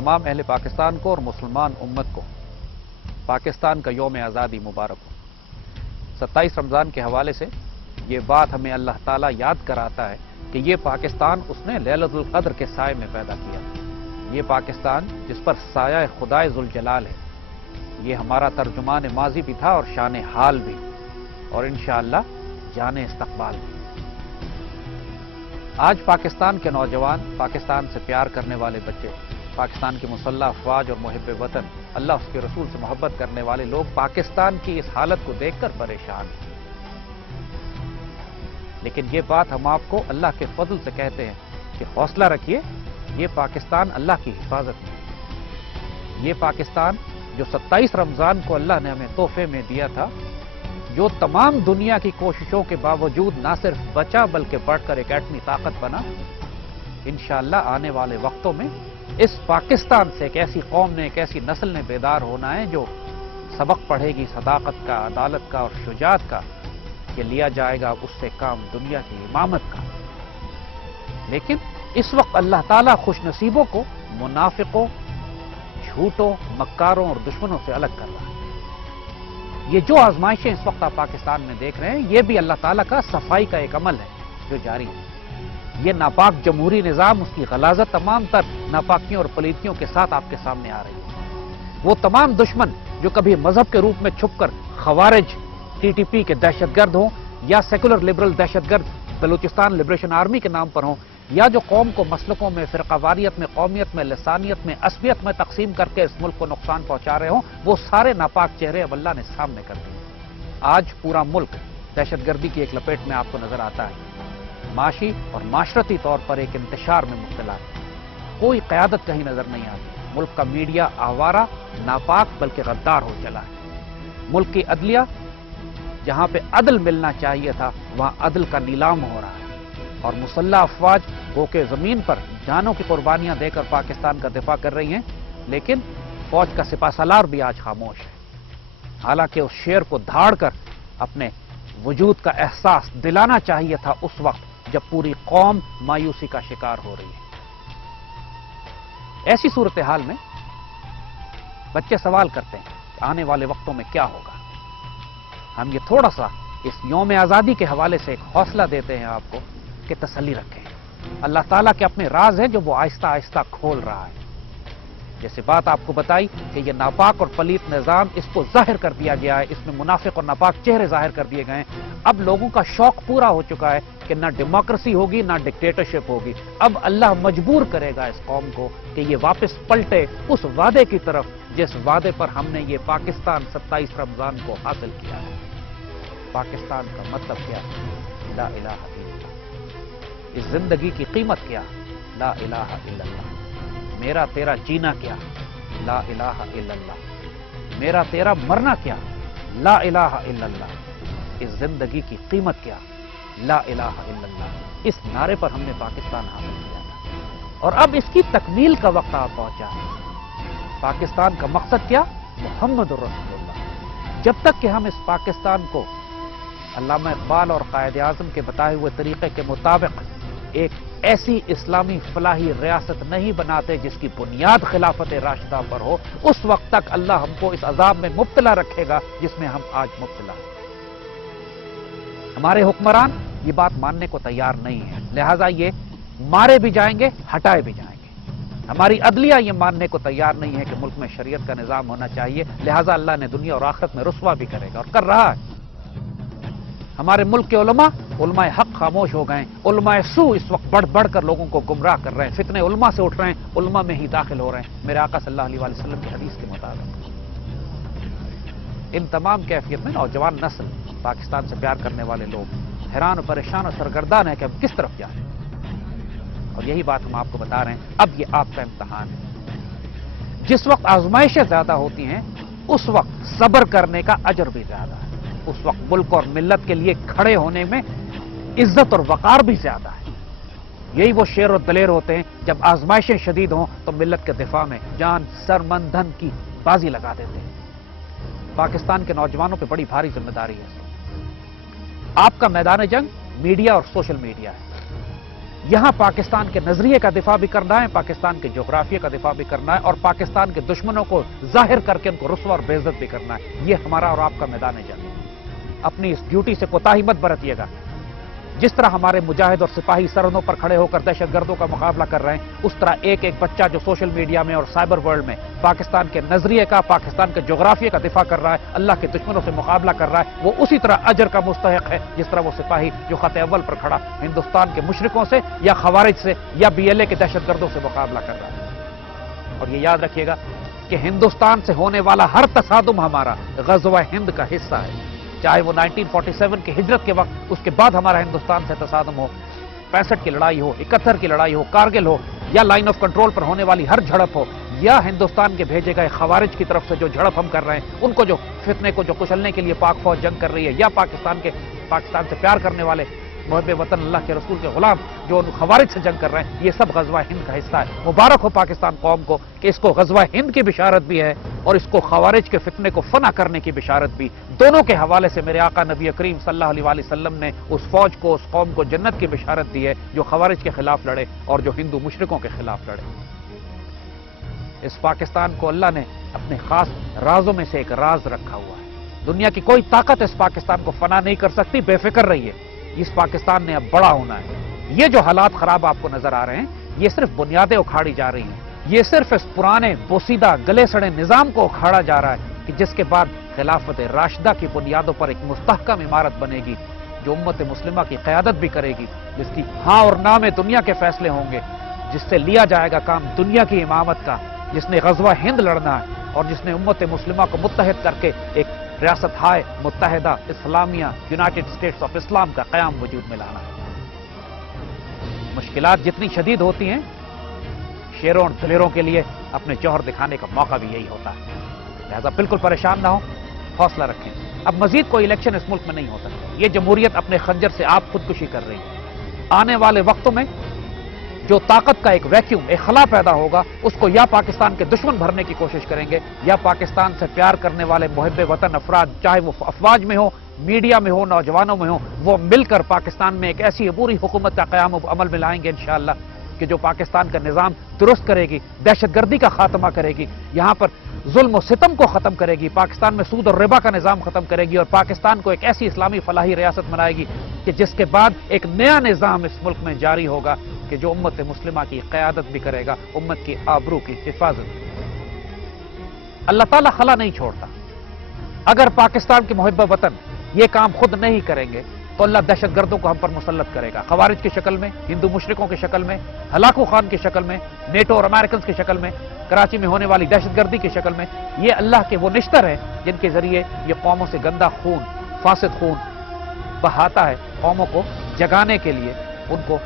تمام اہل پاکستان کو اور مسلمان امت کو پاکستان کا یوم آزادی مبارک ہو۔ 27 رمضان کے حوالے سے یہ بات ہمیں اللہ تعالیٰ یاد کراتا ہے کہ یہ پاکستان اس نے لیلۃ القدر کے سائے میں پیدا کیا۔ یہ پاکستان جس پر سایہ خدائے ذوالجلال ہے، یہ ہمارا ترجمان ماضی بھی تھا اور شان حال بھی، اور انشاءاللہ جان استقبال بھی۔ آج پاکستان کے نوجوان، پاکستان سے پیار کرنے والے بچے، پاکستان کی مسلح افواج اور محب وطن، اللہ اس کے رسول سے محبت کرنے والے لوگ پاکستان کی اس حالت کو دیکھ کر پریشان ہیں۔ لیکن یہ بات ہم آپ کو اللہ کے فضل سے کہتے ہیں کہ حوصلہ رکھیے، یہ پاکستان اللہ کی حفاظت میں ہے۔ یہ پاکستان جو 27 رمضان کو اللہ نے ہمیں تحفے میں دیا تھا، جو تمام دنیا کی کوششوں کے باوجود نہ صرف بچا بلکہ بڑھ کر ایک ایٹمی طاقت بنا، انشاءاللہ آنے والے وقتوں میں اس پاکستان سے ایک ایسی قوم نے، ایک ایسی نسل نے بیدار ہونا ہے جو سبق پڑھے گی صداقت کا، عدالت کا اور شجاعت کا، کہ لیا جائے گا اس سے کام دنیا کی امامت کا۔ لیکن اس وقت اللہ تعالیٰ خوش نصیبوں کو منافقوں، جھوٹوں، مکاروں اور دشمنوں سے الگ کر رہا ہے۔ یہ جو آزمائشیں اس وقت آپ پاکستان میں دیکھ رہے ہیں، یہ بھی اللہ تعالیٰ کا صفائی کا ایک عمل ہے جو جاری ہے۔ یہ ناپاک جمہوری نظام، اس کی غلاظت تمام تر ناپاکیوں اور پلیتیوں کے ساتھ آپ کے سامنے آ رہی ہے۔ وہ تمام دشمن جو کبھی مذہب کے روپ میں چھپ کر خوارج، ٹی ٹی پی کے دہشت گرد ہوں، یا سیکولر لبرل دہشت گرد بلوچستان لبریشن آرمی کے نام پر ہوں، یا جو قوم کو مسلکوں میں، فرقہ واریت میں، قومیت میں، لسانیت میں، عصبیت میں تقسیم کر کے اس ملک کو نقصان پہنچا رہے ہوں، وہ سارے ناپاک چہرے اب اللہ نے سامنے کر دیے۔ آج پورا ملک دہشت گردی کی ایک لپیٹ میں آپ کو نظر آتا ہے۔ معاشی اور معاشرتی طور پر ایک انتشار میں مبتلا ہے۔ کوئی قیادت کہیں نظر نہیں آتی۔ ملک کا میڈیا آوارہ، ناپاک بلکہ غدار ہو چلا ہے۔ ملک کی عدلیہ، جہاں پہ عدل ملنا چاہیے تھا، وہاں عدل کا نیلام ہو رہا ہے، اور مسلح افواج وہ کہ زمین پر جانوں کی قربانیاں دے کر پاکستان کا دفاع کر رہی ہیں، لیکن فوج کا سپہ سالار بھی آج خاموش ہے۔ حالانکہ اس شیر کو دھاڑ کر اپنے وجود کا احساس دلانا چاہیے تھا اس وقت جب پوری قوم مایوسی کا شکار ہو رہی ہے۔ ایسی صورتحال میں بچے سوال کرتے ہیں کہ آنے والے وقتوں میں کیا ہوگا۔ ہم یہ تھوڑا سا اس یوم آزادی کے حوالے سے ایک حوصلہ دیتے ہیں آپ کو کہ تسلی رکھیں۔ اللہ تعالیٰ کے اپنے راز ہیں جو وہ آہستہ آہستہ کھول رہا ہے۔ جیسے بات آپ کو بتائی کہ یہ ناپاک اور پلیت نظام، اس کو ظاہر کر دیا گیا ہے، اس میں منافق اور ناپاک چہرے ظاہر کر دیے گئے ہیں۔ اب لوگوں کا شوق پورا ہو چکا ہے کہ نہ ڈیموکریسی ہوگی، نہ ڈکٹیٹرشپ ہوگی۔ اب اللہ مجبور کرے گا اس قوم کو کہ یہ واپس پلٹے اس وعدے کی طرف جس وعدے پر ہم نے یہ پاکستان 27 رمضان کو حاصل کیا ہے۔ پاکستان کا مطلب کیا ہے؟ لا الہ الا اللہ۔ اس زندگی کی قیمت کیا؟ لا الہ الا اللہ۔ میرا تیرا جینا کیا؟ لا الہ الا اللہ۔ میرا تیرا مرنا کیا؟ لا الہ الا اللہ۔ اس زندگی کی قیمت کیا؟ لا الہ الا اللہ۔ اس نعرے پر ہم نے پاکستان حاصل کیا تھا، اور اب اس کی تکمیل کا وقت آ پہنچا ہے۔ پاکستان کا مقصد کیا؟ محمد الرسول اللہ۔ جب تک کہ ہم اس پاکستان کو علامہ اقبال اور قائد اعظم کے بتائے ہوئے طریقے کے مطابق ایک ایسی اسلامی فلاحی ریاست نہیں بناتے جس کی بنیاد خلافت راشدہ پر ہو، اس وقت تک اللہ ہم کو اس عذاب میں مبتلا رکھے گا جس میں ہم آج مبتلا ہیں۔ ہمارے حکمران یہ بات ماننے کو تیار نہیں ہے، لہٰذا یہ مارے بھی جائیں گے، ہٹائے بھی جائیں گے۔ ہماری عدلیہ یہ ماننے کو تیار نہیں ہے کہ ملک میں شریعت کا نظام ہونا چاہیے، لہٰذا اللہ نے دنیا اور آخرت میں رسوا بھی کرے گا اور کر رہا ہے۔ ہمارے ملک کے علماء حق خاموش ہو گئے، علماء سو اس وقت بڑھ بڑھ کر لوگوں کو گمراہ کر رہے ہیں، فتنے علماء سے اٹھ رہے ہیں، علماء میں ہی داخل ہو رہے ہیں، میرے آقا صلی اللہ علیہ وسلم کی حدیث کے مطابق۔ ان تمام کیفیت میں نوجوان نسل، پاکستان سے پیار کرنے والے لوگ حیران و پریشان اور سرگردان ہے کہ ہم کس طرف جائیں، اور یہی بات ہم آپ کو بتا رہے ہیں۔ اب یہ آپ کا امتحان ہے۔ جس وقت آزمائشیں زیادہ ہوتی ہیں اس وقت صبر کرنے کا اجر بھی زیادہ ہے، اس وقت ملک اور ملت کے لیے کھڑے ہونے میں عزت اور وقار بھی زیادہ ہے۔ یہی وہ شیر و دلیر ہوتے ہیں جب آزمائشیں شدید ہوں تو ملت کے دفاع میں جان، سر، من، دھن کی بازی لگا دیتے ہیں۔ پاکستان کے نوجوانوں پہ بڑی بھاری ذمہ داری ہے۔ آپ کا میدان جنگ میڈیا اور سوشل میڈیا ہے۔ یہاں پاکستان کے نظریے کا دفاع بھی کرنا ہے، پاکستان کے جغرافیے کا دفاع بھی کرنا ہے، اور پاکستان کے دشمنوں کو ظاہر کر کے ان کو رسوا اور بے عزت بھی کرنا ہے۔ یہ ہمارا اور آپ کا میدان جنگ ہے۔ اپنی اس ڈیوٹی سے کوتاہی مت برتیے گا۔ جس طرح ہمارے مجاہد اور سپاہی سرحدوں پر کھڑے ہو کر دہشت گردوں کا مقابلہ کر رہے ہیں، اس طرح ایک ایک بچہ جو سوشل میڈیا میں اور سائبر ورلڈ میں پاکستان کے نظریے کا، پاکستان کے جغرافیے کا دفاع کر رہا ہے، اللہ کے دشمنوں سے مقابلہ کر رہا ہے، وہ اسی طرح اجر کا مستحق ہے جس طرح وہ سپاہی جو خط اول پر کھڑا ہندوستان کے مشرکوں سے یا خوارج سے یا BLA کے دہشت گردوں سے مقابلہ کر رہا ہے۔ اور یہ یاد رکھیے گا کہ ہندوستان سے ہونے والا ہر تصادم ہمارا غزوہ ہند کا حصہ ہے، چاہے وہ 1947 کی ہجرت کے وقت، اس کے بعد ہمارا ہندوستان سے تصادم ہو، 65 کی لڑائی ہو، 71 کی لڑائی ہو، کارگل ہو، یا لائن آف کنٹرول پر ہونے والی ہر جھڑپ ہو، یا ہندوستان کے بھیجے گئے خوارج کی طرف سے جو جھڑپ ہم کر رہے ہیں، ان کو جو فتنے کو جو کچلنے کے لیے پاک فوج جنگ کر رہی ہے، یا پاکستان سے پیار کرنے والے محب وطن اللہ کے رسول کے غلام جو ان خوارج سے جنگ کر رہے ہیں، یہ سب غزوہ ہند کا حصہ ہے۔ مبارک ہو پاکستان قوم کو کہ اس کو غزوہ ہند کی بشارت بھی ہے اور اس کو خوارج کے فتنے کو فنا کرنے کی بشارت بھی۔ دونوں کے حوالے سے میرے آقا نبی کریم صلی اللہ علیہ وآلہ وسلم نے اس فوج کو، اس قوم کو جنت کی بشارت دی ہے جو خوارج کے خلاف لڑے اور جو ہندو مشرکوں کے خلاف لڑے۔ اس پاکستان کو اللہ نے اپنے خاص رازوں میں سے ایک راز رکھا ہوا ہے۔ دنیا کی کوئی طاقت اس پاکستان کو فنا نہیں کر سکتی، بے فکر رہیے۔ اس پاکستان نے اب بڑا ہونا ہے۔ یہ جو حالات خراب آپ کو نظر آ رہے ہیں، یہ صرف بنیادیں اکھاڑی جا رہی ہیں۔ یہ صرف اس پرانے بوسیدہ گلے سڑے نظام کو اکھاڑا جا رہا ہے کہ جس کے بعد خلافت راشدہ کی بنیادوں پر ایک مستحکم عمارت بنے گی جو امت مسلمہ کی قیادت بھی کرے گی، جس کی ہاں اور نہ میں دنیا کے فیصلے ہوں گے، جس سے لیا جائے گا کام دنیا کی امامت کا، جس نے غزوہ ہند لڑنا ہے اور جس نے امت مسلمہ کو متحد کر کے ایک ریاست ہائے متحدہ اسلامیہ یونائٹڈ اسٹیٹس آف اسلام کا قیام وجود میں لانا ہے۔ مشکلات جتنی شدید ہوتی ہیں، شیروں اور دلیروں کے لیے اپنے جوہر دکھانے کا موقع بھی یہی ہوتا ہے۔ لہذا بالکل پریشان نہ ہو، حوصلہ رکھیں۔ اب مزید کوئی الیکشن اس ملک میں نہیں ہو سکتا۔ یہ جمہوریت اپنے خنجر سے آپ خودکشی کر رہی ہے۔ آنے والے وقتوں میں جو طاقت کا ایک ویکیوم، ایک خلا پیدا ہوگا، اس کو یا پاکستان کے دشمن بھرنے کی کوشش کریں گے یا پاکستان سے پیار کرنے والے محب وطن افراد، چاہے وہ افواج میں ہو، میڈیا میں ہو، نوجوانوں میں ہو، وہ مل کر پاکستان میں ایک ایسی عبوری حکومت کا قیام عمل میں لائیں گے انشاءاللہ کہ جو پاکستان کا نظام درست کرے گی، دہشت گردی کا خاتمہ کرے گی، یہاں پر ظلم و ستم کو ختم کرے گی، پاکستان میں سود اور ربا کا نظام ختم کرے گی اور پاکستان کو ایک ایسی اسلامی فلاحی ریاست بنائے گی کہ جس کے بعد ایک نیا نظام اس ملک میں جاری ہوگا کہ جو امت مسلمہ کی قیادت بھی کرے گا، امت کی آبرو کی حفاظت۔ اللہ تعالیٰ خلا نہیں چھوڑتا۔ اگر پاکستان کے محب وطن یہ کام خود نہیں کریں گے تو اللہ دہشت گردوں کو ہم پر مسلط کرے گا، خوارج کی شکل میں، ہندو مشرکوں کی شکل میں، ہلاکو خان کی شکل میں، نیٹو اور امریکنز کی شکل میں، کراچی میں ہونے والی دہشت گردی کی شکل میں۔ یہ اللہ کے وہ نشتر ہیں جن کے ذریعے یہ قوموں سے گندا خون، فاسد خون بہاتا ہے، قوموں کو جگانے کے لیے ان کو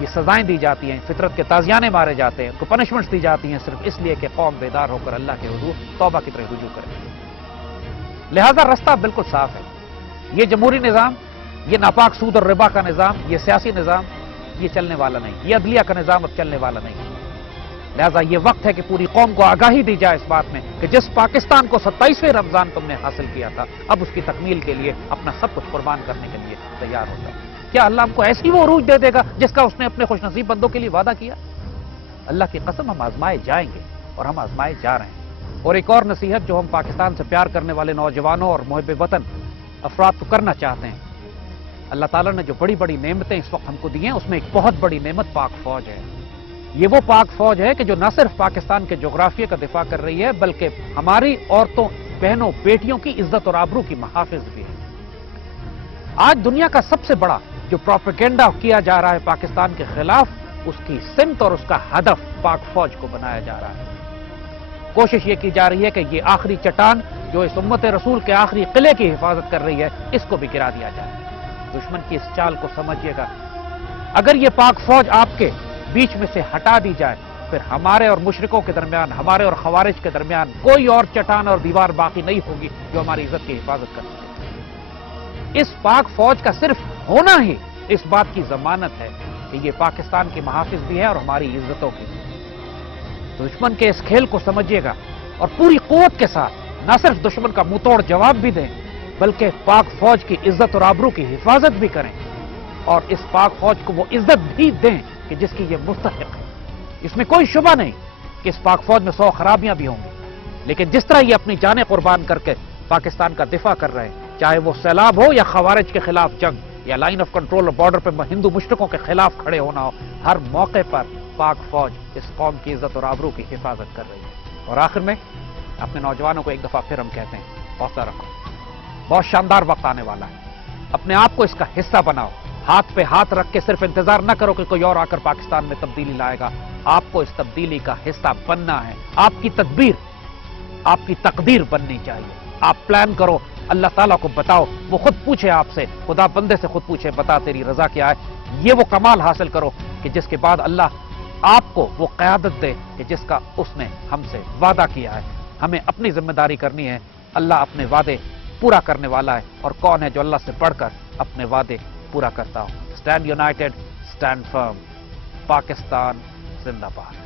یہ سزائیں دی جاتی ہیں، فطرت کے تازیانے مارے جاتے ہیں، ان کو پنشمنٹس دی جاتی ہیں صرف اس لیے کہ قوم بیدار ہو کر اللہ کے حضور توبہ کی طرف رجوع کرے۔ لہذا رستہ بالکل صاف ہے۔ یہ جمہوری نظام، یہ ناپاک سود اور ربا کا نظام، یہ سیاسی نظام، یہ چلنے والا نہیں، یہ عدلیہ کا نظام اب چلنے والا نہیں۔ لہذا یہ وقت ہے کہ پوری قوم کو آگاہی دی جائے اس بات میں کہ جس پاکستان کو 27ویں رمضان تم نے حاصل کیا تھا، اب اس کی تکمیل کے لیے اپنا سب کچھ قربان کرنے کے لیے تیار ہوتا ہے۔ کیا اللہ ہم کو ایسی وہ عروج دے دے گا جس کا اس نے اپنے خوش نصیب بندوں کے لیے وعدہ کیا؟ اللہ کی قسم ہم آزمائے جائیں گے اور ہم آزمائے جا رہے ہیں۔ اور ایک اور نصیحت جو ہم پاکستان سے پیار کرنے والے نوجوانوں اور محب وطن افراد کو کرنا چاہتے ہیں، اللہ تعالیٰ نے جو بڑی بڑی نعمتیں اس وقت ہم کو دی ہیں، اس میں ایک بہت بڑی نعمت پاک فوج ہے۔ یہ وہ پاک فوج ہے کہ جو نہ صرف پاکستان کے جغرافیے کا دفاع کر رہی ہے بلکہ ہماری عورتوں، بہنوں، بیٹیوں کی عزت اور آبرو کی محافظ بھی ہے۔ آج دنیا کا سب سے بڑا جو پروپیگنڈا کیا جا رہا ہے پاکستان کے خلاف، اس کی سمت اور اس کا ہدف پاک فوج کو بنایا جا رہا ہے۔ کوشش یہ کی جا رہی ہے کہ یہ آخری چٹان جو اس امت رسول کے آخری قلعے کی حفاظت کر رہی ہے، اس کو بھی گرا دیا جائے۔ دشمن کی اس چال کو سمجھیے گا۔ اگر یہ پاک فوج آپ کے بیچ میں سے ہٹا دی جائے، پھر ہمارے اور مشرکوں کے درمیان، ہمارے اور خوارج کے درمیان کوئی اور چٹان اور دیوار باقی نہیں ہوگی جو ہماری عزت کی حفاظت کر سکے۔ اس پاک فوج کا صرف ہونا ہی اس بات کی ضمانت ہے کہ یہ پاکستان کی محافظ بھی ہے اور ہماری عزتوں کی۔ دشمن کے اس کھیل کو سمجھیے گا اور پوری قوت کے ساتھ نہ صرف دشمن کا منہ توڑ جواب بھی دیں بلکہ پاک فوج کی عزت اور آبرو کی حفاظت بھی کریں اور اس پاک فوج کو وہ عزت بھی دیں کہ جس کی یہ مستحق ہے. اس میں کوئی شبہ نہیں کہ اس پاک فوج میں 100 خرابیاں بھی ہوں گی، لیکن جس طرح یہ اپنی جانیں قربان کر کے پاکستان کا دفاع کر رہے ہیں، چاہے وہ سیلاب ہو یا خوارج کے خلاف جنگ یا لائن آف کنٹرول اور بارڈر پہ ہندو مشرقوں کے خلاف کھڑے ہونا ہو، ہر موقع پر پاک فوج اس قوم کی عزت اور آبرو کی حفاظت کر رہی ہے. اور آخر میں اپنے نوجوانوں کو ایک دفعہ پھر ہم کہتے ہیں، حوصلہ رکھو، بہت شاندار وقت آنے والا ہے. اپنے آپ کو اس کا حصہ بناؤ. ہاتھ پہ ہاتھ رکھ کے صرف انتظار نہ کرو کہ کوئی اور آ کر پاکستان میں تبدیلی لائے گا. آپ کو اس تبدیلی کا حصہ بننا ہے. آپ کی تدبیر آپ کی تقدیر بننی چاہیے. آپ پلان کرو، اللہ تعالیٰ کو بتاؤ، وہ خود پوچھے آپ سے، خدا بندے سے خود پوچھے بتا تیری رضا کیا ہے. یہ وہ کمال حاصل کرو کہ جس کے بعد اللہ آپ کو وہ قیادت دے کہ جس کا اس نے ہم سے وعدہ کیا ہے. ہمیں اپنی ذمہ داری کرنی ہے. اللہ اپنے وعدے پورا کرنے والا ہے، اور کون ہے جو اللہ سے بڑھ کر اپنے وعدے پورا کرتا ہو. اسٹینڈ یونائٹڈ، اسٹینڈ فرم. پاکستان زندہ باد.